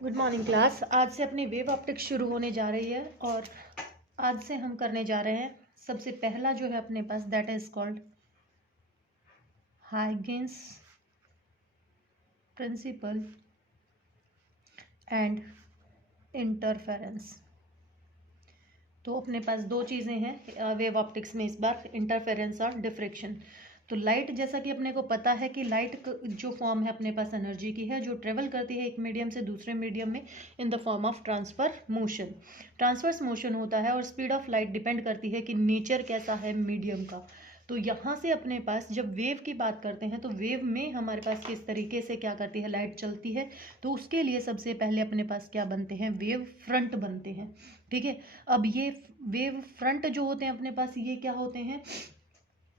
Good morning class. आज से अपनी वेव ऑप्टिक्स शुरू होने जा रही है और आज से हम करने जा रहे हैं सबसे पहला जो है अपने पास that is called Huygens principle and interference. तो अपने पास दो चीज़ें हैं वेव ऑप्टिक्स में इस बार, इंटरफेरेंस और डिफ्रेक्शन। तो लाइट, जैसा कि अपने को पता है कि लाइट जो फॉर्म है अपने पास एनर्जी की है जो ट्रेवल करती है एक मीडियम से दूसरे मीडियम में in the form of transfer motion. Transverse motion होता है और स्पीड ऑफ लाइट डिपेंड करती है कि नेचर कैसा है मीडियम का। तो यहाँ से अपने पास जब वेव की बात करते हैं तो वेव में हमारे पास किस तरीके से क्या करती है, लाइट चलती है। तो उसके लिए सबसे पहले अपने पास क्या बनते हैं, वेव फ्रंट बनते हैं। ठीक है। अब ये वेव फ्रंट जो होते हैं अपने पास, ये क्या होते हैं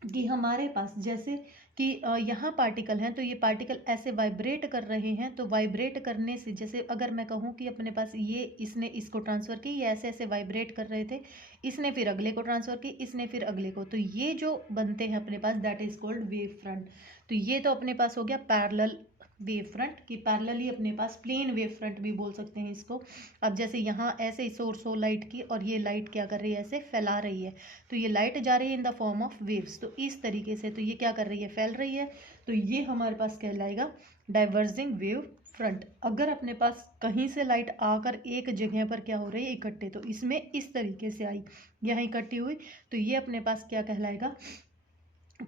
कि हमारे पास जैसे कि यहाँ पार्टिकल हैं तो ये पार्टिकल ऐसे वाइब्रेट कर रहे हैं। तो वाइब्रेट करने से, जैसे अगर मैं कहूँ कि अपने पास ये इसने इसको ट्रांसफ़र की, ये ऐसे ऐसे वाइब्रेट कर रहे थे, इसने फिर अगले को ट्रांसफ़र की, इसने फिर अगले को, तो ये जो बनते हैं अपने पास that is called wave front. तो ये तो अपने पास हो गया पैरेलल वेव फ्रंट की, पैरेलली अपने पास प्लेन वेव फ्रंट भी बोल सकते हैं इसको। अब जैसे यहाँ ऐसे ही सोर्स हो लाइट की और ये लाइट क्या कर रही है, ऐसे फैला रही है। तो ये लाइट जा रही है in the form of waves, तो इस तरीके से, तो ये क्या कर रही है, फैल रही है। तो ये हमारे पास कहलाएगा डाइवर्जिंग वेव फ्रंट। अगर अपने पास कहीं से लाइट आकर एक जगह पर क्या हो रही है, इकट्ठे, तो इसमें इस तरीके से आई, यहाँ इकट्ठी हुई, तो ये अपने पास क्या कहलाएगा,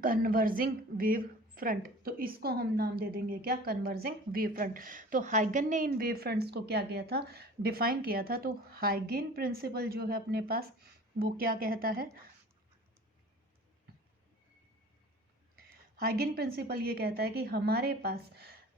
कन्वर्जिंग वेव फ्रंट। तो इसको हम नाम दे देंगे क्या, कन्वर्जिंग वेव फ्रंट। तो हाइगन ने इन वेव फ्रंट्स को क्या किया था, डिफाइन किया था। तो हाइगन प्रिंसिपल जो है अपने पास वो क्या कहता है, हाइगन प्रिंसिपल ये कहता है कि हमारे पास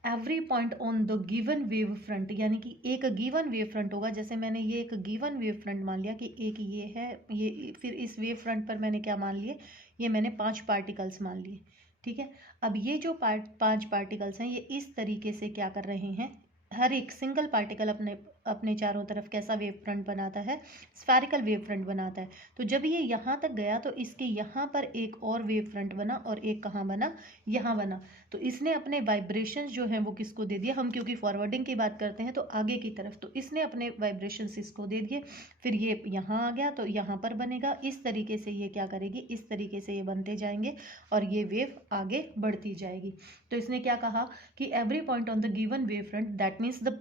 every point on the given wave front, यानी कि एक गिवन वेव फ्रंट होगा। जैसे मैंने ये एक गिवन वेव फ्रंट मान लिया कि एक ये है, ये फिर इस वेव फ्रंट पर मैंने क्या मान लिए, ये मैंने 5 पार्टिकल्स मान लिए। ठीक है। अब ये जो 5 पार्टिकल्स हैं ये इस तरीके से क्या कर रहे हैं, हर एक सिंगल पार्टिकल अपने अपने चारों तरफ कैसा वेव फ्रंट बनाता है, स्फेरिकल वेव फ्रंट बनाता है। तो जब ये यहाँ तक गया तो इसके यहाँ पर एक और वेव फ्रंट बना और एक कहाँ बना, यहाँ बना। तो इसने अपने वाइब्रेशंस जो हैं वो किसको दे दिया, हम क्योंकि फॉरवर्डिंग की बात करते हैं तो आगे की तरफ, तो इसने अपने वाइब्रेशंस इसको दे दिए। फिर ये यहाँ आ गया तो यहाँ पर बनेगा, इस तरीके से ये क्या करेगी, इस तरीके से ये बनते जाएंगे और ये वेव आगे बढ़ती जाएगी। तो इसने क्या कहा कि every point on the given wave front, that means the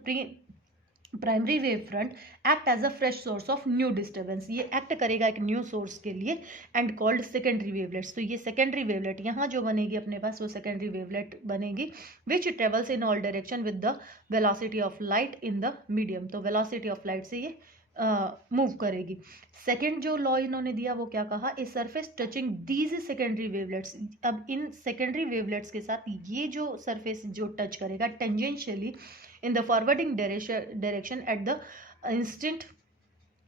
primary wave front act as a fresh source of new disturbance, ये एक्ट करेगा एक न्यू सोर्स के लिए, एंड कॉल्ड सेकेंडरी वेवलेट्स। तो ये सेकेंडरी वेवलेट यहाँ जो बनेगी अपने पास वो सेकेंडरी वेवलेट बनेगी which travels in all direction with the velocity of light in the medium. तो वेलोसिटी ऑफ लाइट से ये मूव करेगी। सेकेंड जो लॉ इन्होंने दिया वो क्या कहा, a surface touching these secondary wavelets. अब इन सेकेंडरी वेवलेट्स के साथ ये जो सरफेस जो टच करेगा tangentially in the forwarding direction at the instant,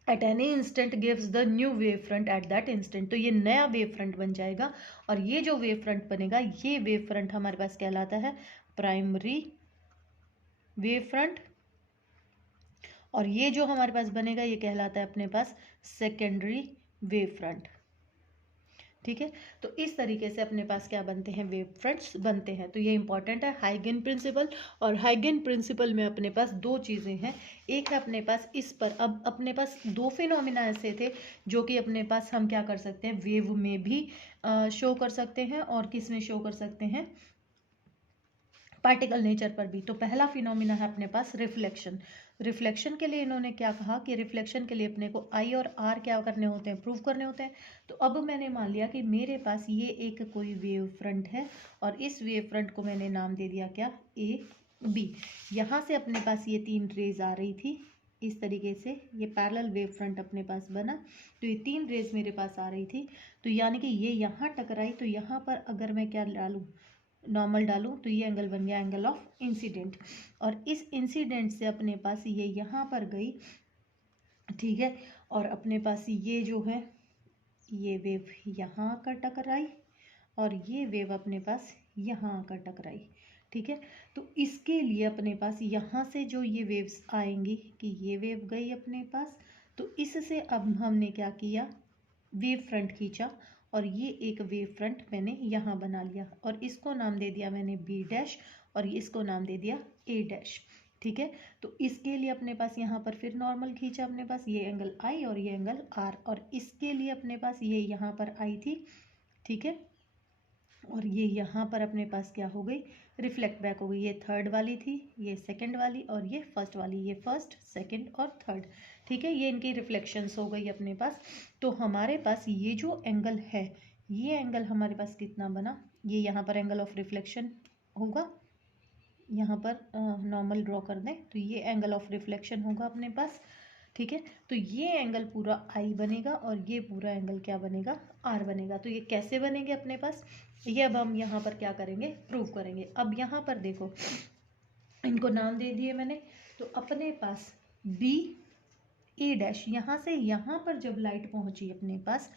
at any instant gives the new wave front at that instant। तो ये नया वेव फ्रंट बन जाएगा और ये जो वेव फ्रंट बनेगा ये वेव फ्रंट हमारे पास कहलाता है प्राइमरी वेव फ्रंट, और ये जो हमारे पास बनेगा ये कहलाता है अपने पास सेकेंडरी वेव फ्रंट। ठीक है। तो इस तरीके से अपने पास क्या बनते हैं, वेव फ्रंट्स बनते हैं। तो ये इंपॉर्टेंट है हाइगन प्रिंसिपल। और हाइगन प्रिंसिपल में अपने पास दो चीज़ें हैं, एक है अपने पास इस पर, अब अपने पास दो फिनोमिना ऐसे थे जो कि अपने पास हम क्या कर सकते हैं, वेव में भी शो कर सकते हैं और किस में शो कर सकते हैं, पार्टिकल नेचर पर भी। तो पहला फिनोमिना है अपने पास रिफ्लेक्शन। रिफ्लेक्शन के लिए इन्होंने क्या कहा कि रिफ्लेक्शन के लिए अपने को आई और आर क्या करने होते हैं, प्रूव करने होते हैं। तो अब मैंने मान लिया कि मेरे पास ये एक कोई वेव फ्रंट है और इस वेव फ्रंट को मैंने नाम दे दिया क्या, ए बी। यहाँ से अपने पास ये 3 रेज आ रही थी इस तरीके से, ये पैरेलल वेव फ्रंट अपने पास बना। तो ये 3 रेज मेरे पास आ रही थी, तो यानी कि ये यहाँ टकराई, तो यहाँ पर अगर मैं क्या डालूँ, नॉर्मल डालूं, तो ये एंगल बन गया एंगल ऑफ इंसिडेंट। और इस इंसिडेंट से अपने पास ये यहाँ पर गई, ठीक है, और अपने पास ये जो है ये वेव यहाँ आकर टकराई और ये वेव अपने पास यहाँ आकर टकराई। ठीक है। तो इसके लिए अपने पास यहाँ से जो ये वेव्स आएंगी कि ये वेव गई अपने पास, तो इससे अब हमने क्या किया, वेव फ्रंट खींचा और ये एक वेव फ्रंट मैंने यहाँ बना लिया और इसको नाम दे दिया मैंने बी डैश और इसको नाम दे दिया ए डैश। ठीक है। तो इसके लिए अपने पास यहाँ पर फिर नॉर्मल खींचा अपने पास, ये एंगल आई और ये एंगल आर, और इसके लिए अपने पास ये यहाँ पर आई थी, ठीक है, और ये यहाँ पर अपने पास क्या हो गई, रिफ्लेक्ट बैक हो गई। ये थर्ड वाली थी, ये सेकंड वाली, और ये फर्स्ट वाली, ये फर्स्ट सेकंड और थर्ड, ठीक है, ये इनकी रिफ्लेक्शंस हो गई अपने पास। तो हमारे पास ये जो एंगल है, ये एंगल हमारे पास कितना बना, ये यहाँ पर एंगल ऑफ रिफ्लेक्शन होगा, यहाँ पर नॉर्मल ड्रॉ कर दें तो ये एंगल ऑफ रिफ्लेक्शन होगा अपने पास, ठीक है। तो ये एंगल पूरा आई बनेगा और ये पूरा एंगल क्या बनेगा, आर बनेगा। तो ये कैसे बनेंगे अपने पास, ये अब हम यहाँ पर क्या करेंगे, प्रूव करेंगे। अब यहाँ पर देखो, इनको नाम दे दिए मैंने। तो अपने पास बी ए डैश, यहाँ से यहाँ पर जब लाइट पहुँची अपने पास,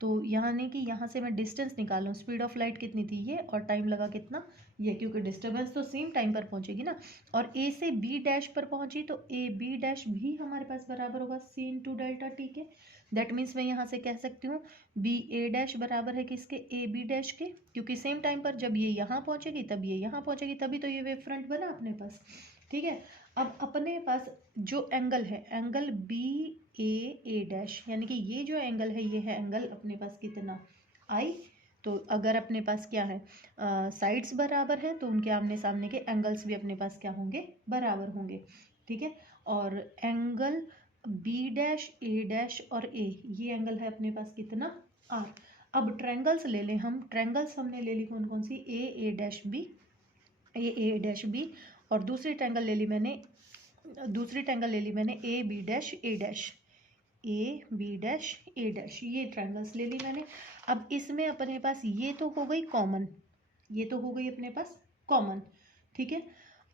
तो यानी कि यहाँ से मैं डिस्टेंस निकालूँ, स्पीड ऑफ लाइट कितनी थी ये, और टाइम लगा कितना ये, क्योंकि डिस्टर्बेंस तो सेम टाइम पर पहुँचेगी ना। और ए से बी डैश पर पहुँची, तो ए बी डैश भी हमारे पास बराबर होगा सी इंटू डेल्टा टी के। दैट मीन्स मैं यहाँ से कह सकती हूँ बी ए डैश बराबर है किसके, ए बी डैश के, क्योंकि सेम टाइम पर जब ये यहाँ पहुँचेगी तब ये यहाँ पहुँचेगी, तभी तो ये वेव फ्रंट बना अपने पास, ठीक है। अब अपने पास जो एंगल है, एंगल बी ए डैश, यानी कि ये जो एंगल है, ये है एंगल अपने पास कितना, आई। तो अगर अपने पास क्या है, साइड्स बराबर है, तो उनके आमने सामने के एंगल्स भी अपने पास क्या होंगे, बराबर होंगे, ठीक है। और angle B dash A dash और ए, ये एंगल है अपने पास कितना, आर। अब ट्रायंगल्स ले लें हम, ट्रायंगल्स हमने ले ली कौन कौन सी, A dash B, A dash B, और दूसरी ट्रायंगल ले ली मैंने A B dash A dash, A B dash A dash, ये ट्रायंगल्स ले ली मैंने। अब इसमें अपने पास ये तो हो गई कॉमन, ये तो हो गई अपने पास कॉमन, ठीक है।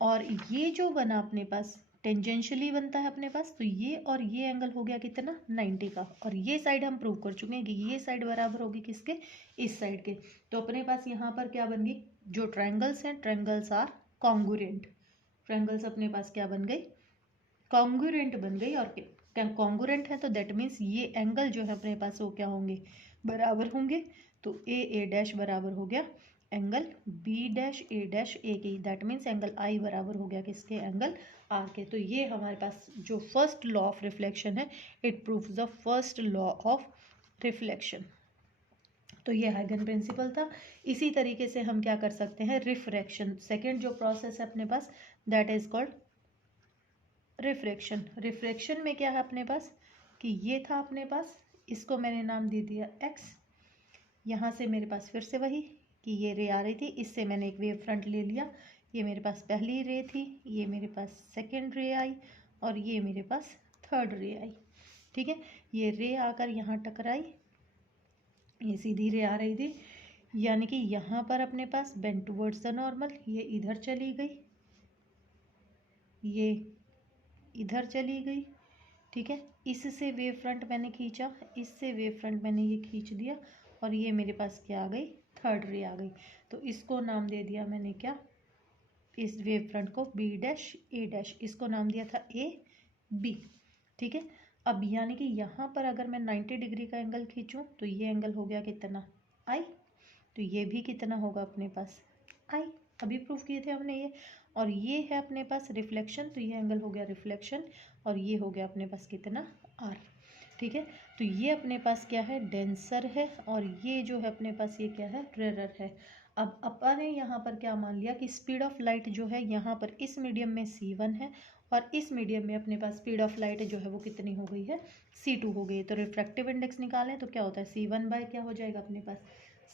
और ये जो बना अपने पास टेंजेंशियली बनता है अपने पास, तो ये और ये एंगल हो गया कितना 90 का, और ये साइड हम प्रूव कर चुके हैं कि ये साइड बराबर होगी किसके, इस साइड के। तो अपने पास यहाँ पर क्या बन गई, जो ट्रायंगल्स हैं, ट्रायंगल्स आर कॉन्ग्रुएंट, ट्रायंगल्स अपने पास क्या बन गई, कॉन्ग्रुएंट बन गई। और कॉन्ग्रुएंट है तो दैट मीन्स ये एंगल जो है अपने पास वो क्या होंगे, बराबर होंगे। तो ए डैश बराबर हो गया एंगल बी डैश ए की, दैट मीन्स एंगल आई बराबर हो गया किसके, एंगल आर के। तो ये हमारे पास जो फर्स्ट लॉ ऑफ रिफ्लेक्शन है, it proves the first law of reflection. तो ये हाइगन प्रिंसिपल था। इसी तरीके से हम क्या कर सकते हैं, रिफ्रैक्शन, सेकेंड जो प्रोसेस है अपने पास, that is called refraction. Refraction में क्या है अपने पास कि ये था अपने पास, इसको मैंने नाम दे दिया एक्स। यहाँ से मेरे पास फिर से वही कि ये रे आ रही थी, इससे मैंने एक वेव फ्रंट ले लिया, ये मेरे पास पहली रे थी, ये मेरे पास सेकंड रे आई, और ये मेरे पास थर्ड रे आई, ठीक है। ये रे आकर यहाँ टकराई, ये सीधी रे आ रही थी, यानी कि यहाँ पर अपने पास बेंड टुवर्ड्स द नॉर्मल, ये इधर चली गई, ये इधर चली गई, ठीक है। इससे वेव फ्रंट मैंने खींचा, इससे वेव फ्रंट मैंने ये खींच दिया, और ये मेरे पास क्या आ गई, थर्ड रे आ गई। तो इसको नाम दे दिया मैंने क्या, इस वेव फ्रंट को बी डैश ए डैश, इसको नाम दिया था ए बी, ठीक है। अब यानी कि यहाँ पर अगर मैं 90 डिग्री का एंगल खींचूँ तो ये एंगल हो गया कितना, आई। तो ये भी कितना होगा अपने पास, आई, अभी प्रूफ किए थे हमने ये। और ये है अपने पास रिफ्लेक्शन, तो ये एंगल हो गया रिफ्लेक्शन, और ये हो गया अपने पास कितना, आर, ठीक है। तो ये अपने पास क्या है, डेंसर है, और ये जो है अपने पास ये क्या है, रेरर है। अब अपन ने यहाँ पर क्या मान लिया कि स्पीड ऑफ लाइट जो है यहाँ पर इस मीडियम में c1 है, और इस मीडियम में अपने पास स्पीड ऑफ लाइट जो है वो कितनी हो गई है, c2 हो गई। तो रिफ्रैक्टिव इंडेक्स निकालें तो क्या होता है, c1 बाय क्या हो जाएगा अपने पास,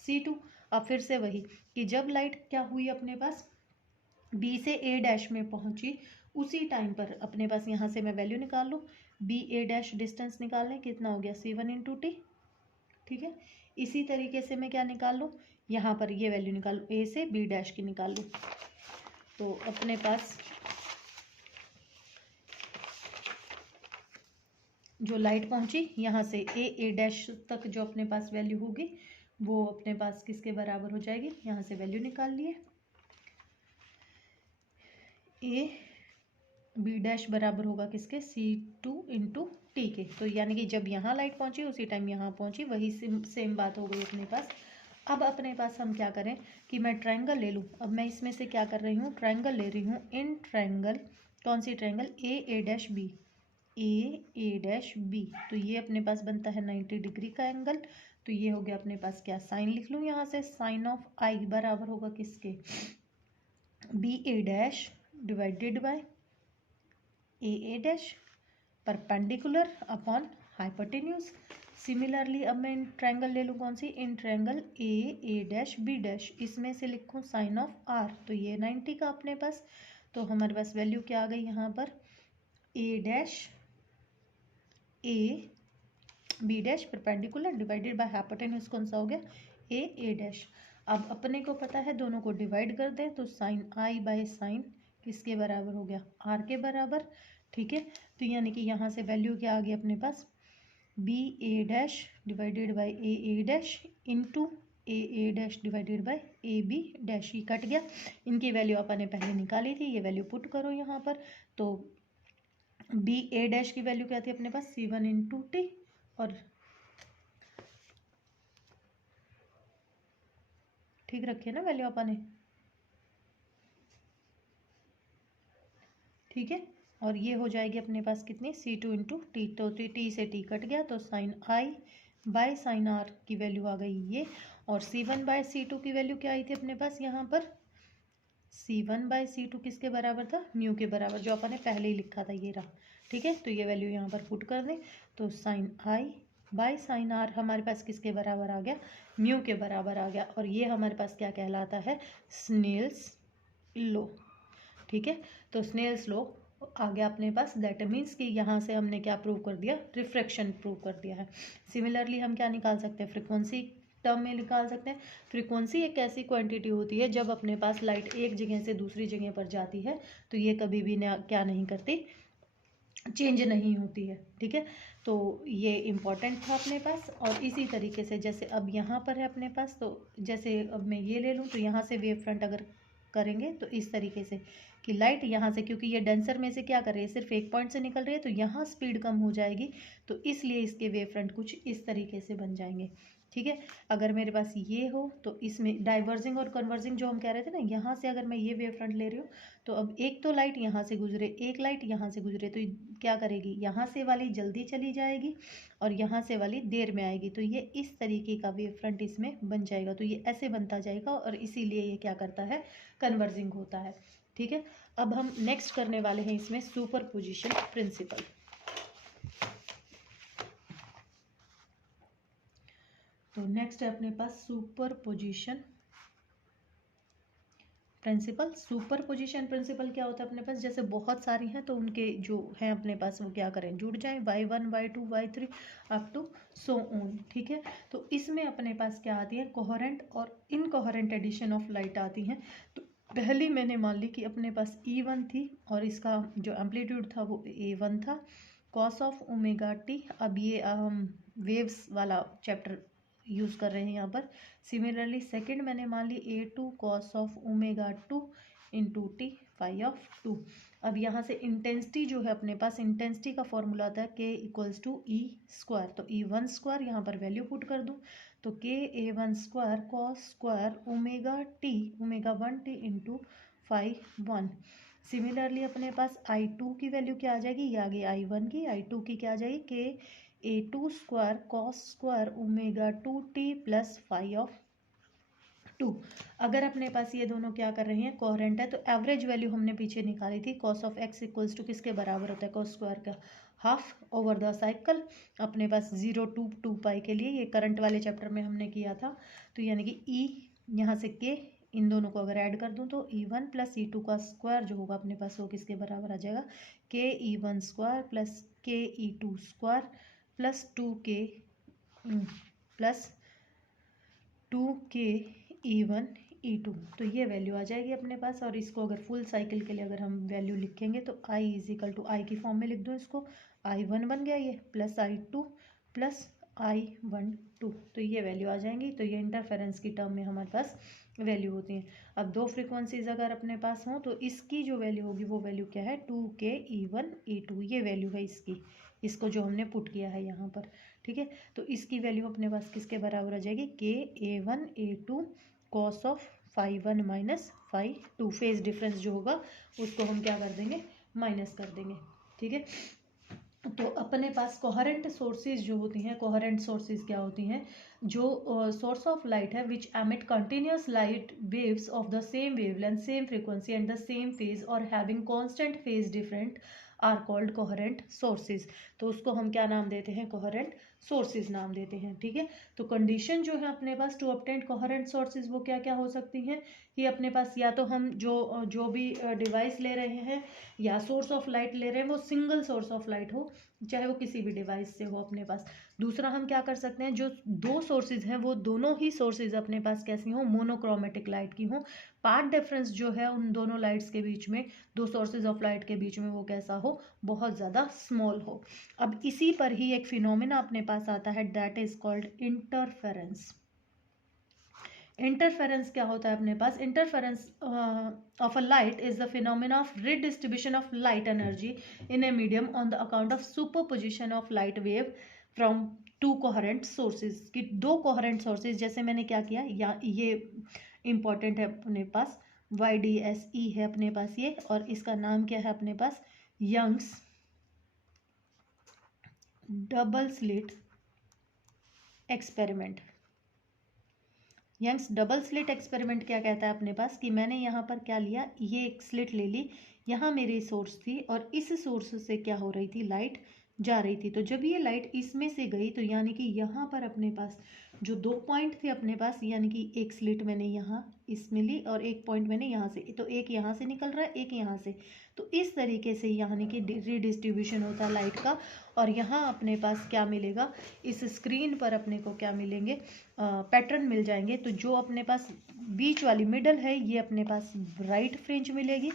c2। अब फिर से वही कि जब लाइट क्या हुई अपने पास बी से ए डैश में पहुंची, उसी टाइम पर अपने पास यहाँ से मैं वैल्यू निकाल लूँ, बी ए डैश डिस्टेंस निकाल लें, कितना हो गया c1 इंटू टी, ठीक है। इसी तरीके से मैं क्या निकाल लूँ, यहाँ पर ये वैल्यू निकाल लूँ, ए से बी डैश की निकाल लूँ। तो अपने पास जो लाइट पहुँची यहाँ से ए डैश तक जो अपने पास वैल्यू होगी वो अपने पास किसके बराबर हो जाएगी, यहाँ से वैल्यू निकाल लिए, ए बी डैश बराबर होगा किसके, c2 इंटू टी के। तो यानी कि जब यहाँ लाइट पहुँची उसी टाइम यहाँ पहुँची, वही सेम बात हो गई अपने पास। अब अपने पास हम क्या करें कि मैं ट्रायंगल ले लूँ। अब मैं इसमें से क्या कर रही हूँ, ट्रायंगल ले रही हूँ, इन ट्रायंगल कौन सी triangle, A dash B, A dash B. तो ये अपने पास बनता है 90 डिग्री का एंगल। तो ये हो गया अपने पास क्या, साइन लिख लूँ यहाँ से, साइन ऑफ आई बराबर होगा किसके, B A dash divided by A dash perpendicular upon hypotenuse. Similarly अब मैं इन ट्रायंगल ले लूँ, कौन सी, इन triangle A dash B dash, इसमें से लिखूँ साइन ऑफ आर। तो ये 90 का अपने पास, तो हमारे पास वैल्यू क्या आ गई यहाँ पर, A dash A B dash perpendicular divided by hypotenuse कौन सा हो गया, ए डैश। अब अपने को पता है दोनों को डिवाइड कर दें तो साइन आई बाय साइन किसके बराबर हो गया, आर के बराबर। ठीक है, तो यानी कि यहाँ से वैल्यू क्या आ गई अपने पास, B A dash divided by A dash into A dash divided by A B dash. ही कट गया, इनकी वैल्यू अपन ने पहले निकाली थी, ये वैल्यू पुट करो यहाँ पर। तो बी ए डैश की वैल्यू क्या थी अपने पास, C1 इंटू टी, और ठीक रखिए ना वैल्यू अपन ने, ठीक है। और ये हो जाएगी अपने पास कितनी, C2 इंटू टी, तो टी से टी कट गया, तो sine i by sine r की वैल्यू आ गई ये। और C1 बाय C2 की वैल्यू क्या आई थी अपने पास यहाँ पर, C1 बाय C2 किसके बराबर था, म्यू के बराबर, जो अपन ने पहले ही लिखा था, ये रहा। ठीक है, तो ये वैल्यू यहाँ पर पुट कर दें, तो sine i by sine r हमारे पास किसके बराबर आ गया, म्यू के बराबर आ गया। और ये हमारे पास क्या कहलाता है, स्नेल्स लॉ। ठीक है, तो स्नेल्स लॉ आ गया अपने पास, दैट मीन्स कि यहाँ से हमने क्या प्रूव कर दिया, रिफ्रैक्शन प्रूव कर दिया है। सिमिलरली हम क्या निकाल सकते हैं, फ्रीक्वेंसी टर्म में निकाल सकते हैं। फ्रीक्वेंसी एक ऐसी क्वांटिटी होती है जब अपने पास लाइट एक जगह से दूसरी जगह पर जाती है तो ये कभी भी क्या नहीं करती, चेंज नहीं होती है। ठीक है, तो ये इम्पॉर्टेंट था अपने पास। और इसी तरीके से जैसे अब यहाँ पर है अपने पास, तो जैसे अब मैं ये ले लूँ, तो यहाँ से वेव फ्रंट अगर करेंगे तो इस तरीके से कि लाइट यहाँ से, क्योंकि ये डेंसर में से क्या कर रही है, सिर्फ एक पॉइंट से निकल रही है, तो यहाँ स्पीड कम हो जाएगी, तो इसलिए इसके वेव फ्रंट कुछ इस तरीके से बन जाएंगे। ठीक है, अगर मेरे पास ये हो तो इसमें डाइवर्जिंग और कन्वर्जिंग जो हम कह रहे थे ना, यहाँ से अगर मैं ये वेव फ्रंट ले रही हूँ, तो अब एक तो लाइट यहाँ से गुजरे, एक लाइट यहाँ से गुजरे, तो क्या करेगी, यहाँ से वाली जल्दी चली जाएगी और यहाँ से वाली देर में आएगी, तो ये इस तरीके का वेव फ्रंट इसमें बन जाएगा। तो ये ऐसे बनता जाएगा और इसीलिए ये क्या करता है, कन्वर्जिंग होता है। ठीक है, अब हम नेक्स्ट करने वाले हैं इसमें सुपरपोजिशन प्रिंसिपल। तो नेक्स्ट है अपने पास सुपरपोजिशन प्रिंसिपल। सुपरपोजिशन प्रिंसिपल क्या होता है अपने पास, जैसे बहुत सारी हैं तो उनके जो हैं अपने पास वो क्या करें, जुड़ जाएं, y1 y2 y3 up to so on. ठीक है, तो इसमें अपने पास क्या आती है, कोहेरेंट और इनकोहेरेंट एडिशन ऑफ लाइट आती हैं। तो पहली मैंने मान ली कि अपने पास E1 थी और इसका जो एम्पलीट्यूड था वो A1 था, कॉस ऑफ ओमेगा टी। अब ये हम वेव्स वाला चैप्टर यूज़ कर रहे हैं यहाँ पर। सिमिलरली सेकंड मैंने मान ली A2 cos of omega 2 into t phi of 2। अब यहाँ से इंटेंसिटी जो है अपने पास, इंटेंसिटी का फॉर्मूला आता है K equals to E square, तो E1 स्क्वायर यहाँ पर वैल्यू पुट कर दूँ, तो KA1 square cos square omega 1 t into phi 1। Similarly अपने पास I2 की वैल्यू क्या आ जाएगी, ये आ गई I1 की, I2 की क्या आ जाएगी, KA2 square cos square omega 2t plus phi of 2। अगर अपने पास ये दोनों क्या कर रहे हैं, कोहेरेंट है, तो एवरेज वैल्यू हमने पीछे निकाली थी, cos of x equals to किसके बराबर होता है, कॉस स्क्वायर का हाफ ओवर द साइकिल, अपने पास 0 to 2 पाई के लिए, ये करंट वाले चैप्टर में हमने किया था। तो यानी कि E यहाँ से K, इन दोनों को अगर ऐड कर दूं तो E1 प्लस E2 का स्क्वायर जो होगा अपने पास वो किसके बराबर आ जाएगा, KE1 square plus KE2 square plus 2K plus 2KE1 E2। तो ये वैल्यू आ जाएगी अपने पास। और इसको अगर फुल साइकिल के लिए अगर हम वैल्यू लिखेंगे तो I इज इक्वल टू आई की फॉर्म में लिख दो इसको, I1 बन गया ये, प्लस I2 प्लस I12, तो ये वैल्यू आ जाएंगी। तो ये इंटरफेरेंस की टर्म में हमारे पास वैल्यू होती हैं। अब दो फ्रीक्वेंसीज अगर अपने पास हों तो इसकी जो वैल्यू होगी वो वैल्यू क्या है, 2KE1 E2, ये वैल्यू है इसकी, इसको जो हमने पुट किया है यहाँ पर। ठीक है, तो इसकी वैल्यू अपने पास किसके बराबर आ जाएगी, KA1 A2 cos of phi 1 minus phi 2। Phase difference जो होगा उसको हम क्या कर देंगे, माइनस कर देंगे, ठीक है। तो अपने पास कोहेरेंट सोर्सेज जो होती हैं, कोहेरेंट सोर्सेज क्या होती हैं, जो सोर्स ऑफ लाइट है which emit continuous light waves of the same wavelength, same frequency and the same phase और having constant phase different are called coherent sources. तो उसको हम क्या नाम देते हैं, कोहेरेंट सोर्सेज नाम देते हैं, ठीक है। तो कंडीशन जो है अपने पास टू ऑब्टेन कोहेरेंट सोर्सेज वो क्या क्या हो सकती हैं कि अपने पास या तो हम जो भी डिवाइस ले रहे हैं या सोर्स ऑफ लाइट ले रहे हैं वो सिंगल सोर्स ऑफ लाइट हो, चाहे वो किसी भी डिवाइस से हो अपने पास। दूसरा हम क्या कर सकते हैं, जो दो सोर्सेज हैं वो दोनों ही सोर्सेज अपने पास कैसी हो, मोनोक्रोमेटिक लाइट की हो। पाथ डिफरेंस जो है उन दोनों लाइट्स के बीच में, दो सोर्सेज ऑफ लाइट के बीच में, वो कैसा हो, बहुत ज़्यादा स्मॉल हो। अब इसी पर ही एक फिनोमिना अपने पास आता है, that is called interference. Interference क्या होता है अपने पास, interference of a light is the phenomena of redistribution of light energy in a medium on the account of superposition of light wave from two coherent sources. कि दो coherent sources, जैसे मैंने क्या किया, या ये इंपॉर्टेंट है अपने पास, YDSE है अपने पास ये, और इसका नाम क्या है अपने पास, Young's double slit experiment. Young's double slit experiment क्या कहता है अपने पास कि मैंने यहाँ पर क्या लिया, ये एक स्लिट ले ली, यहाँ मेरी सोर्स थी और इस सोर्स से क्या हो रही थी, लाइट जा रही थी। तो जब ये लाइट इसमें से गई तो यानी कि यहाँ पर अपने पास जो दो पॉइंट थे अपने पास, यानी कि एक स्लिट मैंने यहाँ इसमें ली और एक पॉइंट मैंने यहाँ से, तो एक यहाँ से निकल रहा है, एक यहाँ से। तो इस तरीके से यानी कि रिडिस्ट्रीब्यूशन होता है लाइट का। और यहाँ अपने पास क्या मिलेगा, इस स्क्रीन पर अपने को क्या मिलेंगे, पैटर्न मिल जाएंगे। तो जो अपने पास बीच वाली मिडल है ये अपने पास ब्राइट फ्रिंज मिलेगी,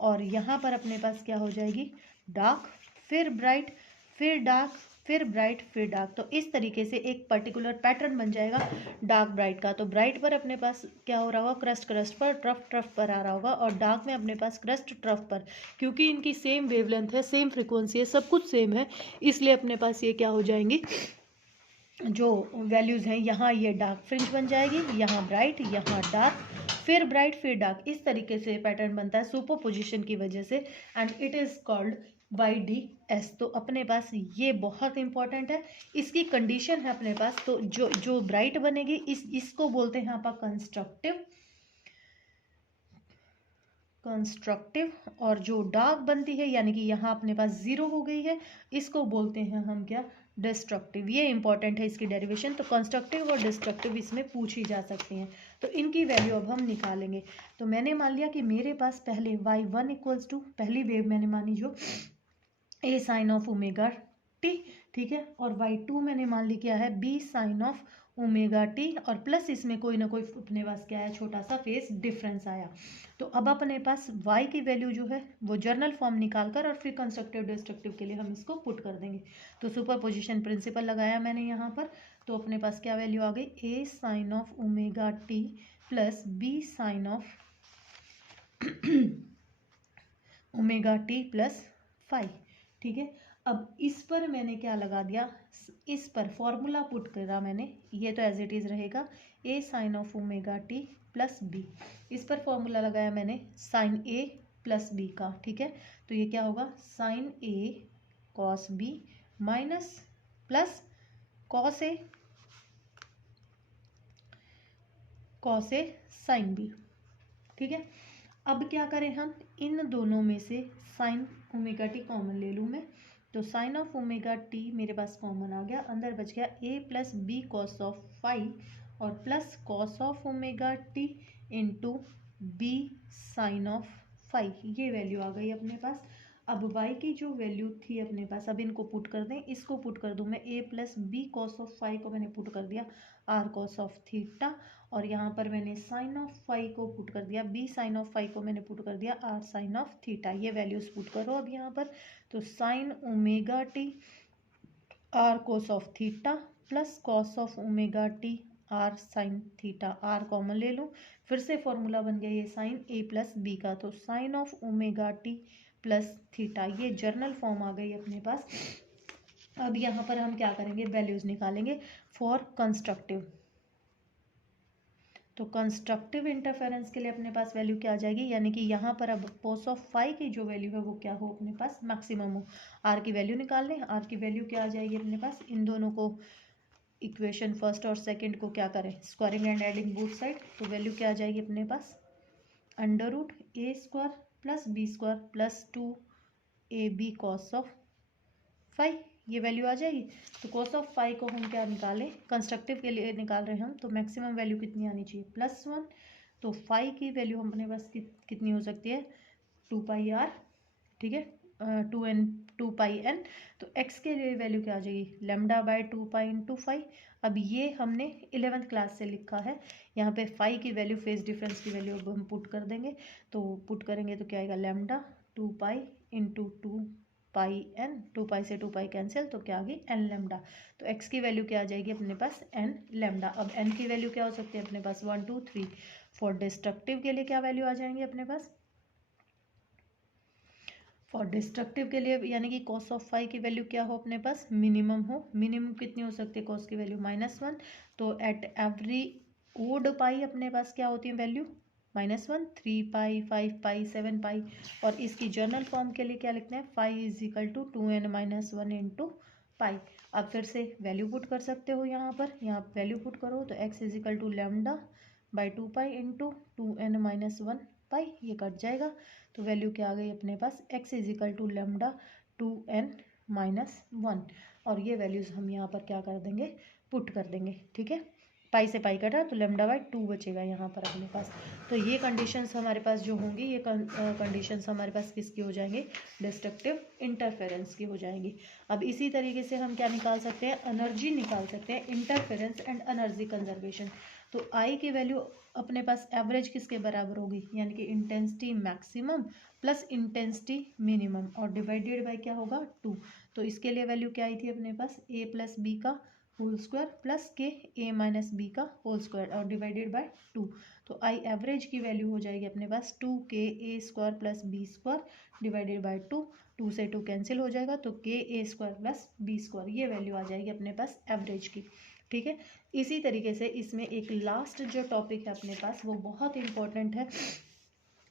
और यहाँ पर अपने पास क्या हो जाएगी, डार्क, फिर ब्राइट, फिर डार्क, फिर ब्राइट, फिर डार्क। तो इस तरीके से एक पर्टिकुलर पैटर्न बन जाएगा डार्क ब्राइट का। तो ब्राइट पर अपने पास क्या हो रहा होगा, क्रस्ट क्रस्ट पर, ट्रफ ट्रफ पर आ रहा होगा, और डार्क में अपने पास क्रस्ट ट्रफ पर। क्योंकि इनकी सेम वेवलेंथ है, सेम फ्रीक्वेंसी है, सब कुछ सेम है, इसलिए अपने पास ये क्या हो जाएंगी, जो वैल्यूज़ हैं, यहाँ ये डार्क फ्रिंज बन जाएगी, यहाँ ब्राइट, यहाँ डार्क, फिर ब्राइट, फिर डार्क। इस तरीके से पैटर्न बनता है सुपरपोजिशन की वजह से, and it is called YDS। तो अपने पास ये बहुत इंपॉर्टेंट है, इसकी कंडीशन है अपने पास। तो जो जो ब्राइट बनेगी इसको बोलते हैं यहाँ पर कंस्ट्रक्टिव, और जो डार्क बनती है यानी कि यहाँ अपने पास जीरो हो गई है, इसको बोलते हैं हम क्या, डिस्ट्रक्टिव। ये इंपॉर्टेंट है इसकी डेरिवेशन। तो कंस्ट्रक्टिव और डिस्ट्रक्टिव इसमें पूछी जा सकती हैं, तो इनकी वैल्यू अब हम निकालेंगे। तो मैंने मान लिया कि मेरे पास पहले y1 इक्वल्स टू, पहली वेव मैंने मानी जो a sine of omega t, ठीक है, और y2 मैंने मान ली क्या है, b sine of omega t, और प्लस इसमें कोई ना कोई अपने पास क्या है, छोटा सा फेज डिफरेंस आया। तो अब अपने पास y की वैल्यू जो है वो जर्नल फॉर्म निकाल कर और फिर कंस्ट्रक्टिव डिस्ट्रक्टिव के लिए हम इसको पुट कर देंगे। तो सुपरपोजिशन प्रिंसिपल लगाया मैंने यहाँ पर, तो अपने पास क्या वैल्यू आ गई, a sine of omega t plus b sine of omega t plus 5, ठीक है। अब इस पर मैंने क्या लगा दिया, इस पर फॉर्मूला पुट करा मैंने, ये तो एज इट इज़ रहेगा, a sine of omega t plus B. इस पर फॉर्मूला लगाया मैंने साइन a प्लस बी का, ठीक है। तो ये क्या होगा, sine a cos b minus plus cos a sine b, ठीक है। अब क्या करें हम, इन दोनों में से साइन ओमेगा टी कॉमन ले लूँ मैं। तो साइन ऑफ ओमेगा टी मेरे पास कॉमन आ गया, अंदर बच गया a plus B cos of 5 और plus cos of omega t into B sine of 5। ये वैल्यू आ गई अपने पास। अब y की जो वैल्यू थी अपने पास, अब इनको पुट कर दें, इसको पुट कर दूं मैं, a plus B cos of 5 को मैंने पुट कर दिया r कॉस ऑफ थीटा, और यहाँ पर मैंने साइन ऑफ 5 को पुट कर दिया, b साइन ऑफ 5 को मैंने पुट कर दिया r साइन ऑफ थीटा। ये वैल्यूज पुट करो अब यहाँ पर। तो sine omega T r cos of theta plus cos of omega T r sine theta, r common ले लूँ, फिर से फॉर्मूला बन गया ये साइन a प्लस बी का। तो sine of omega t plus theta, ये जर्नल फॉर्म आ गई अपने पास। अब यहाँ पर हम क्या करेंगे, वैल्यूज निकालेंगे फॉर कंस्ट्रक्टिव। तो कंस्ट्रक्टिव इंटरफेरेंस के लिए अपने पास वैल्यू क्या आ जाएगी, यानी कि यहाँ पर अब cos ऑफ फाई की जो वैल्यू है वो क्या हो, अपने पास मैक्सिमम हो। आर की वैल्यू निकाल लें, आर की वैल्यू क्या आ जाएगी अपने पास, इन दोनों को इक्वेशन फर्स्ट और सेकंड को क्या करें, squaring and adding both side, तो वैल्यू क्या आ जाएगी अपने पास, under root A square plus B square plus 2ab cos of phi, ये वैल्यू आ जाएगी। तो cos ऑफ फाई को हम क्या निकालें, कंस्ट्रक्टिव के लिए निकाल रहे हैं हम, तो मैक्सिमम वैल्यू कितनी आनी चाहिए, +1। तो फाई की वैल्यू अपने पास कितनी हो सकती है, 2πr, ठीक है, 2πn। तो x के लिए वैल्यू क्या आ जाएगी, λ/2π/फाई। अब ये हमने 11th क्लास से लिखा है, यहाँ पे फाई की वैल्यू, फेज डिफरेंस की वैल्यू अब हम पुट कर देंगे, तो पुट करेंगे तो क्या आएगा, λ/2π/2πn, 2π से 2π कैंसिल, तो क्या आ गई n λ। तो x की वैल्यू क्या आ जाएगी अपने पास, n λ। अब n की वैल्यू क्या हो सकती है अपने पास, 1 2 3। फॉर डिस्ट्रक्टिव के लिए क्या वैल्यू आ जाएंगे अपने पास, फॉर डिस्ट्रक्टिव के लिए यानी कि cos ऑफ फाई की वैल्यू क्या हो अपने पास, मिनिमम हो। मिनिमम कितनी हो सकती है cos की वैल्यू, -1। तो एट एवरी ओड पाई अपने पास क्या होती है वैल्यू, -1, 3π 5π 7π। और इसकी जर्नल फॉर्म के लिए क्या लिखते हैं, phi is equal to 2n-1 into pi. अब फिर से वैल्यू पुट कर सकते हो, यहाँ पर यहाँ वैल्यू पुट करो तो x is equal to λ/2π into 2n-1 pi, ये कट जाएगा। तो वैल्यू क्या आ गई अपने पास, x is equal to λ/2n-1। और ये वैल्यूज़ हम यहाँ पर क्या कर देंगे, पुट कर देंगे, ठीक है। पाई से पाई कटा तो λ/2 बचेगा यहाँ पर अपने पास। तो ये कंडीशंस हमारे पास जो होंगी, ये कंडीशंस हमारे पास किसकी हो जाएंगी, डिस्ट्रक्टिव इंटरफेरेंस की हो जाएंगी। अब इसी तरीके से हम क्या निकाल सकते हैं, एनर्जी निकाल सकते हैं, इंटरफेरेंस एंड एनर्जी कंजर्वेशन। तो आई की वैल्यू अपने पास एवरेज किसके बराबर होगी, यानी कि intensity maximum plus intensity minimum, और डिवाइडेड बाय क्या होगा, 2। तो इसके लिए वैल्यू क्या आई थी अपने पास, a प्लस बी का होल स्क्वायर प्लस के a माइनस बी का होल स्क्वायर, और डिवाइडेड बाय 2। तो आई एवरेज की वैल्यू हो जाएगी अपने पास 2ka² plus B square divided by 2। 2 से 2 कैंसिल हो जाएगा, तो ka² प्लस बी स्क्वायर, ये वैल्यू आ जाएगी अपने पास एवरेज की, ठीक है। इसी तरीके से इसमें एक लास्ट जो टॉपिक है अपने पास, वो बहुत इंपॉर्टेंट है,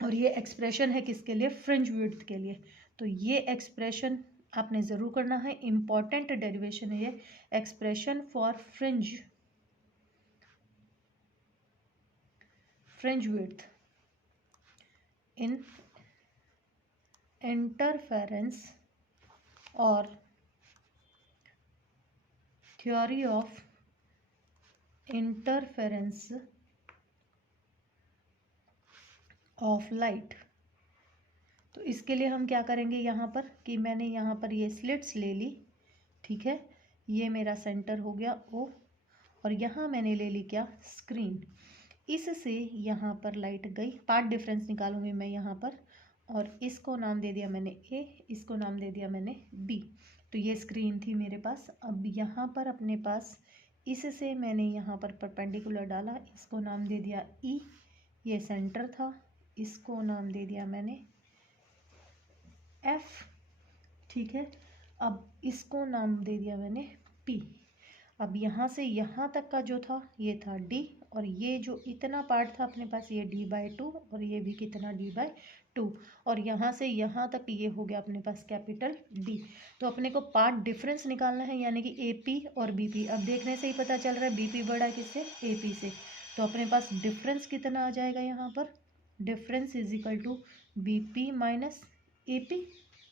और ये एक्सप्रेशन है किसके लिए, फ्रिंज विड्थ के लिए। तो ये एक्सप्रेशन आपने ज़रूर करना है, इम्पॉर्टेंट डेरिवेशन है ये, expression for fringe width in interference और theory of interference of light. तो इसके लिए हम क्या करेंगे यहाँ पर, कि मैंने यहाँ पर ये स्लिट्स ले ली, ठीक है, ये मेरा सेंटर हो गया O, और यहाँ मैंने ले ली क्या, स्क्रीन। इससे यहाँ पर लाइट गई, पार्ट डिफरेंस निकालूंगी मैं यहाँ पर, और इसको नाम दे दिया मैंने A, इसको नाम दे दिया मैंने B। तो ये स्क्रीन थी मेरे पास। अब यहाँ पर अपने पास इससे मैंने यहाँ पर परपेंडिकुलर डाला, इसको नाम दे दिया E, ये सेंटर था, इसको नाम दे दिया मैंने F, ठीक है। अब इसको नाम दे दिया मैंने P। अब यहाँ से यहाँ तक का जो था ये था D, और ये जो इतना पार्ट था अपने पास ये D/2, और ये भी कितना D/2, और यहाँ से यहाँ तक ये हो गया अपने पास कैपिटल D। तो अपने को पार्ट डिफरेंस निकालना है, यानी कि AP और BP। अब देखने से ही पता चल रहा है BP बड़ा किससे, AP से। तो अपने पास डिफरेंस कितना आ जाएगा यहाँ पर, difference is equal to BP माइनस AP,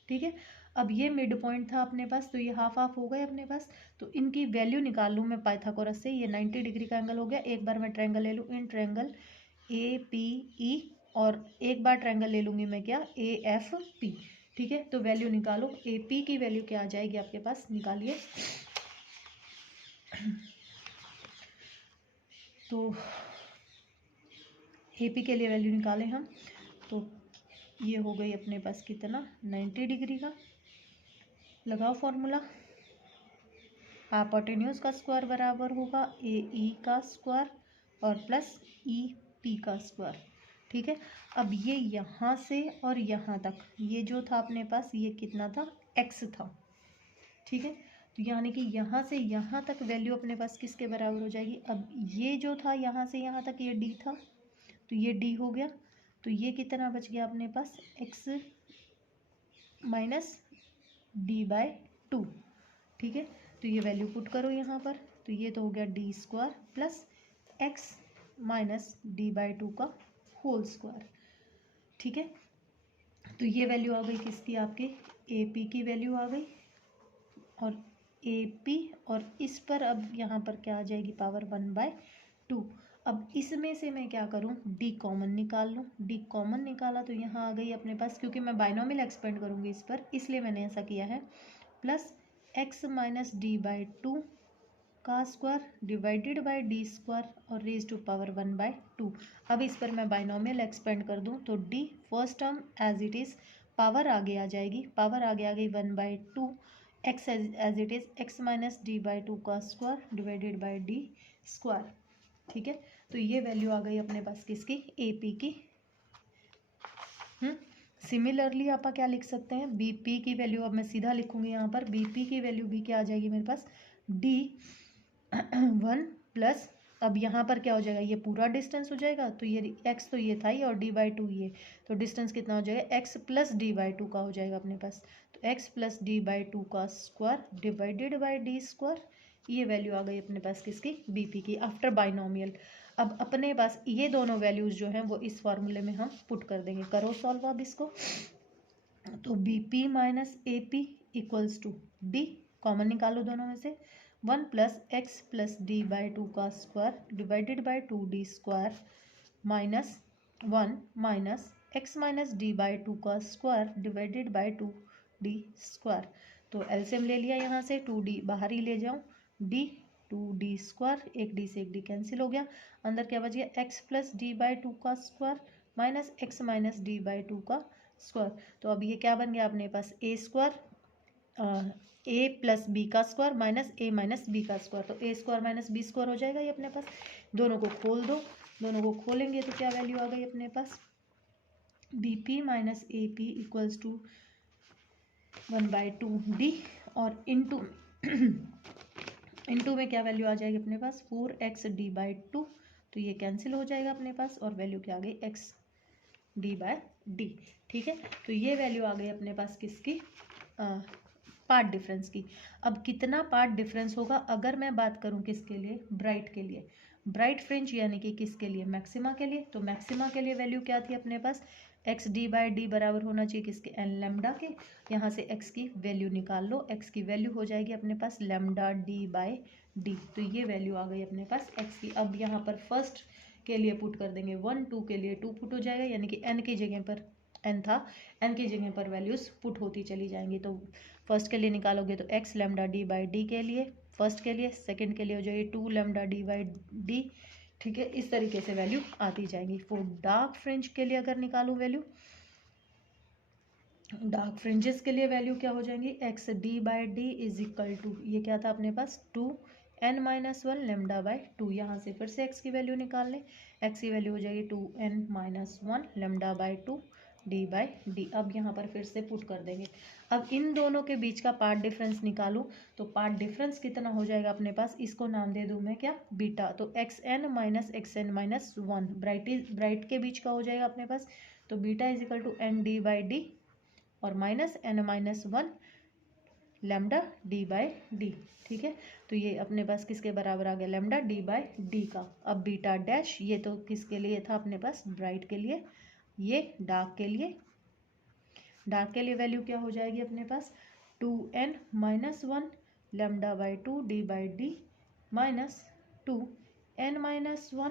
ठीक है। अब ये मिड पॉइंट था अपने पास, तो ये हाफ हाफ हो गए अपने पास। तो इनकी वैल्यू निकाल लूँ मैं पाइथागोरस से, ये 90 डिग्री का एंगल हो गया। एक बार मैं ट्रायंगल ले लूँ, इन ट्रायंगल APE, और एक बार ट्रायंगल ले लूँगी मैं क्या, AFP, ठीक है। तो वैल्यू निकालो, AP की वैल्यू क्या आ जाएगी आपके पास, निकालिए। तो AP के लिए वैल्यू निकालें हम, तो ये हो गई अपने पास कितना, 90 डिग्री का। लगाओ फॉर्मूला, हाइपोटेन्यूज का स्क्वायर बराबर होगा AE का स्क्वायर और प्लस EP का स्क्वायर, ठीक है। अब ये यहाँ से और यहाँ तक ये जो था अपने पास, ये कितना था, x था, ठीक है। तो यानी कि यहाँ से यहाँ तक वैल्यू अपने पास किसके बराबर हो जाएगी। अब ये जो था यहाँ से यहाँ तक ये डी था, तो ये डी हो गया, तो ये कितना बच गया अपने पास x minus d by two. ठीक है, तो ये वैल्यू पुट करो यहाँ पर, तो ये तो हो गया D square plus x minus d by to का होल स्क्वायर। ठीक है, तो ये वैल्यू आ गई किसकी, आपके ए पी की वैल्यू आ गई, और ए पी, और इस पर अब यहाँ पर क्या आ जाएगी, पावर 1/2। अब इसमें से मैं क्या करूँ, डी कॉमन निकाल लूँ। डी कॉमन निकाला तो यहाँ आ गई अपने पास, क्योंकि मैं बाइनोमियल एक्सपेंड करूँगी इस पर, इसलिए मैंने ऐसा किया है, plus x minus d by two का square divided by d square और रेज टू पावर 1/2। अब इस पर मैं बाइनोमियल एक्सपेंड कर दूँ तो the first term as it is, power आगे आ जाएगी, पावर आगे आ गई 1/2, x as it is x minus d by two का square divided by d square. ठीक है, तो ये वैल्यू आ गई अपने पास किसकी, ए पी की। सिमिलरली आप क्या लिख सकते हैं, बी पी की वैल्यू, अब मैं सीधा लिखूंगी यहाँ पर, बी पी की वैल्यू भी क्या आ जाएगी मेरे पास, डी 1 प्लस, अब यहाँ पर क्या हो जाएगा, ये पूरा डिस्टेंस हो जाएगा, तो ये एक्स तो ये था ही, और डी बाई टू ये, तो डिस्टेंस कितना हो जाएगा, x plus d by two का हो जाएगा अपने पास, तो x plus d by two का square divided by d square. ये वैल्यू आ गई अपने पास किसकी, बीपी की, आफ्टर बाइनोमियल। अब अपने पास ये दोनों वैल्यूज जो हैं वो इस फॉर्मूले में हम पुट कर देंगे। करो सॉल्व अब इसको, तो B P minus A P equals to d, common निकालो दोनों में से, 1 plus x plus d by two का square divided by 2d square minus 1 minus x minus d by two का square divided by 2d square. तो LCM ले लिया यहाँ से, 2d बाहर ही ले जाऊँ, d 2d स्क्वायर, एक d से एक d कैंसिल हो गया, अंदर क्या बच गया, x plus d by two का square minus x minus d by two का स्क्वायर। तो अब ये क्या बन गया अपने पास, A square A plus B का square minus A minus B का स्क्वायर, तो A square minus B square हो जाएगा ये अपने पास। दोनों को खोल दो, दोनों को खोलेंगे तो क्या वैल्यू आ गई अपने पास, B P minus A P equals to 1/2d, और इनटू में क्या वैल्यू आ जाएगी अपने पास, 4x डी बाई टू, तो ये कैंसिल हो जाएगा अपने पास, और वैल्यू क्या आ गई, x डी बाय डी। ठीक है, तो ये वैल्यू आ गई अपने पास किसकी, पार्ट डिफरेंस की। अब कितना पार्ट डिफरेंस होगा, अगर मैं बात करूं किसके लिए, ब्राइट के लिए, ब्राइट फ्रिंज यानी कि किसके लिए, मैक्सिमा के लिए। तो मैक्सिमा के लिए वैल्यू क्या थी अपने पास, एक्स डी बाई डी बराबर होना चाहिए किसके, एन लेमडा के। यहाँ से एक्स की वैल्यू निकाल लो, एक्स की वैल्यू हो जाएगी अपने पास लेमडा डी बाई डी, तो ये वैल्यू आ गई अपने पास एक्स की। अब यहाँ पर फर्स्ट के लिए पुट कर देंगे 1, 2 के लिए 2 पुट हो जाएगा, यानी कि एन की जगह पर एन था, एन की जगह पर वैल्यूज पुट होती चली जाएंगी। तो फर्स्ट के लिए निकालोगे तो x lambda D by D के लिए फर्स्ट के लिए, सेकंड के लिए हो जाएगी 2 लेमडा डी बाई डी। ठीक है, इस तरीके से वैल्यू आती जाएंगी। फॉर डार्क फ्रिंज के लिए अगर निकालूं वैल्यू, डार्क फ्रिंजेस के लिए वैल्यू क्या हो जाएंगी, X D by D is equal to, ये क्या था अपने पास 2n-1 लेमडा बाई 2, यहाँ से फिर से एक्स की वैल्यू निकाल लें, एक्स की वैल्यू हो जाएगी 2n-1 lambda by 2 D by D. अब यहाँ पर फिर से पुट कर देंगे। अब इन दोनों के बीच का पार्ट डिफरेंस निकालूं तो पार्ट डिफरेंस कितना हो जाएगा अपने पास, इसको नाम दे दूं मैं क्या, बीटा। तो xn-xn-1 ब्राइट के बीच का हो जाएगा अपने पास, तो beta is equal to N D by D और minus n-1 lambda D by D. ठीक है, तो ये अपने पास किसके बराबर आ गया, लेमडा डी बाई डी का। अब बीटा डैश, ये तो किसके लिए था अपने पास, ब्राइट के लिए, ये डार्क के लिए, डार्क के लिए वैल्यू क्या हो जाएगी अपने पास 2n-1 lambda by 2 D by D minus 2n-1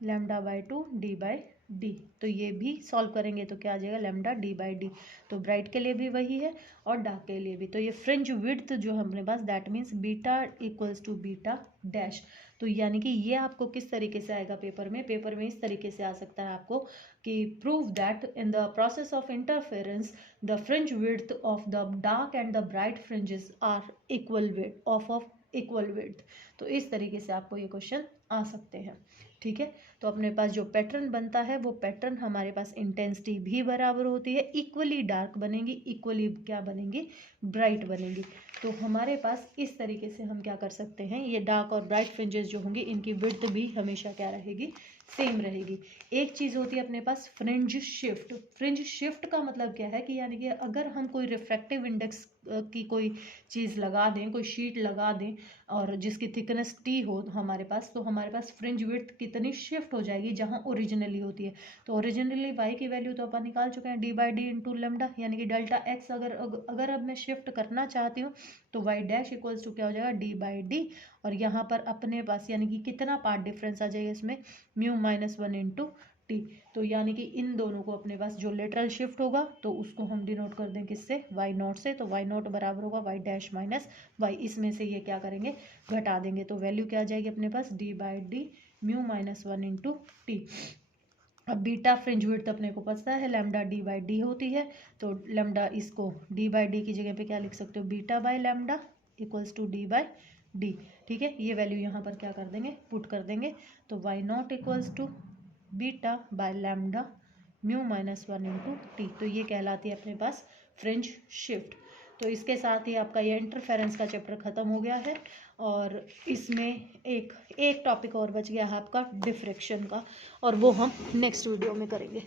lambda by 2 D by D. तो ये भी सॉल्व करेंगे तो क्या आ जाएगा, लेमडा डी बाई डी। तो ब्राइट के लिए भी वही है और डार्क के लिए भी। तो ये फ्रिंज विड्थ जो है अपने पास, that means beta equals to beta dash. तो यानी कि ये आपको किस तरीके से आएगा पेपर में, पेपर में इस तरीके से आ सकता है आपको कि prove that in the process of interference the fringe width of the dark and the bright fringes are equal width of equal width. तो इस तरीके से आपको ये क्वेश्चन आ सकते हैं। ठीक है, तो अपने पास जो पैटर्न बनता है वो पैटर्न हमारे पास इंटेंसिटी भी बराबर होती है, इक्वली डार्क बनेंगी, इक्वली क्या बनेंगी, ब्राइट बनेंगी। तो हमारे पास इस तरीके से हम क्या कर सकते हैं, ये डार्क और ब्राइट फ्रिंजेस जो होंगी इनकी विड्थ भी हमेशा क्या रहेगी, सेम रहेगी। एक चीज़ होती है अपने पास फ्रिंज शिफ्ट। फ्रिंज शिफ्ट का मतलब क्या है कि यानी कि अगर हम कोई रिफ्रैक्टिव इंडेक्स की कोई चीज़ लगा दें, कोई शीट लगा दें और जिसकी थिकनेस टी हो हमारे पास, तो हमारे पास फ्रिंज विड्थ कितनी शिफ्ट हो जाएगी जहाँ ओरिजिनली होती है। तो ओरिजिनली वाई की वैल्यू तो अपन निकाल चुके हैं, D by D into lambda, यानी कि डेल्टा एक्स। अगर अब मैं शिफ्ट करना चाहती हूँ तो वाई डैश इक्वल्स टू क्या हो जाएगा, डी बाई डी, और यहाँ पर अपने पास यानी कि कितना पार्ट डिफरेंस आ जाएगा इसमें, mu minus one into t. तो यानी कि इन दोनों को अपने पास जो लेटरल शिफ्ट होगा तो उसको हम डिनोट कर दें किससे, वाई नॉट से। तो वाई नॉट बराबर होगा वाई डैश माइनस वाई, इसमें से ये क्या करेंगे, घटा देंगे। तो वैल्यू क्या आ जाएगी अपने पास, D by D mu minus one into T. अब बीटा फ्रिंज विड्थ अपने को पता है लैम्डा डी बाई डी होती है, तो लैम्डा इसको डी बाई डी की जगह पे क्या लिख सकते हो, beta by lambda equals to D by D. ठीक है, ये वैल्यू यहाँ पर क्या कर देंगे, पुट कर देंगे। तो Y not equals to beta by lambda mu minus one into t. तो ये कहलाती है अपने पास फ्रिंज शिफ्ट। तो इसके साथ ही आपका ये इंटरफेरेंस का चैप्टर ख़त्म हो गया है, और इसमें एक टॉपिक और बच गया है आपका डिफ्रैक्शन का, और वो हम नेक्स्ट वीडियो में करेंगे।